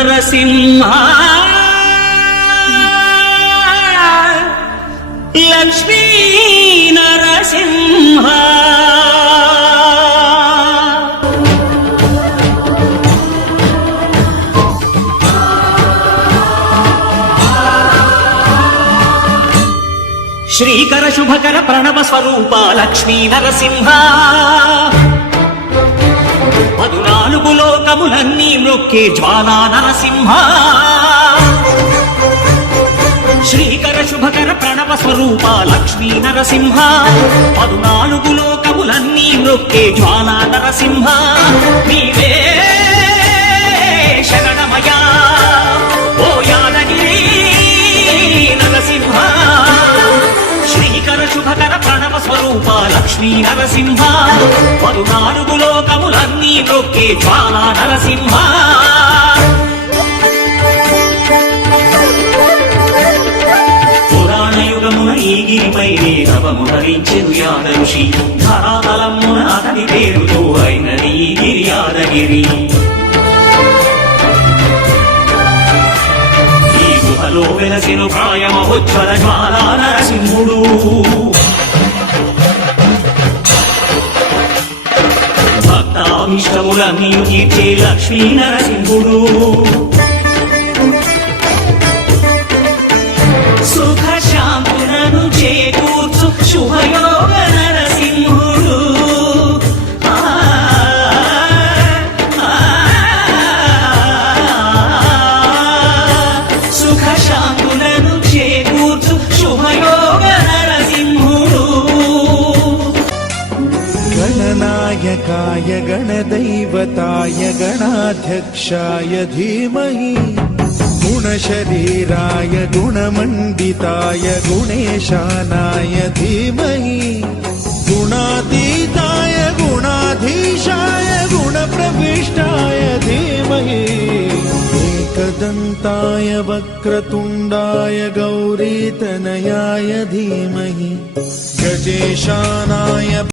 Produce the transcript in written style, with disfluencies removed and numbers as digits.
నరసింహ లక్ష్మీ నరసింహ శ్రీకర శుభకర ప్రణవ స్వరూప లక్ష్మీ నరసింహ 14 లోకములన్నీ మృక్కే జ్వాలా నరసింహ శ్రీకర శుభకర ప్రణవ స్వరూప లక్ష్మీ నరసింహ 14 లోకములన్నీ మృక్కే జ్వాలా నరసింహ నీవే శరణమయా ఓ యాదగిరి నరసింహ శ్రీకర శుభకర ప్రణవ స్వరూప లక్ష్మీ నరసింహ 14 లోకములన్నీ మృక్కే జ్వాలా నరసింహ పురాణయుగమున ఈ గిరిపైనే తపము ధరించెను యాద ఋషి ధరాతలమున అతని పేరుతో అయినది ఈ గిరి యాదగిరి ఈ గుహలో వెలసెను ప్రాయమహోజ్వల జ్వాలా నరసింహుడు భక్తాభిష్టములన్నీ తీర్చే లక్ష్మీ నరసింహుడు సుఖ శాంతులను చేకూర్చు శుభయోగ నరసింహుడు సుఖ శాంతులను చేకూర్చు శుభయోగ నరసింహుడు గణనాయకాయ గణదైవతాయ గణాధ్యక్షాయ ధీమహి गुणशरीराय गुणमण्डिताय गुणेशानाय धीमहि गुणातीताय गुणाधीशाय गुणप्रविष्टाय धीमहि एकदन्ताय वक्रतुण्डाय गौरीतनयाय धीमहि गजेशानाय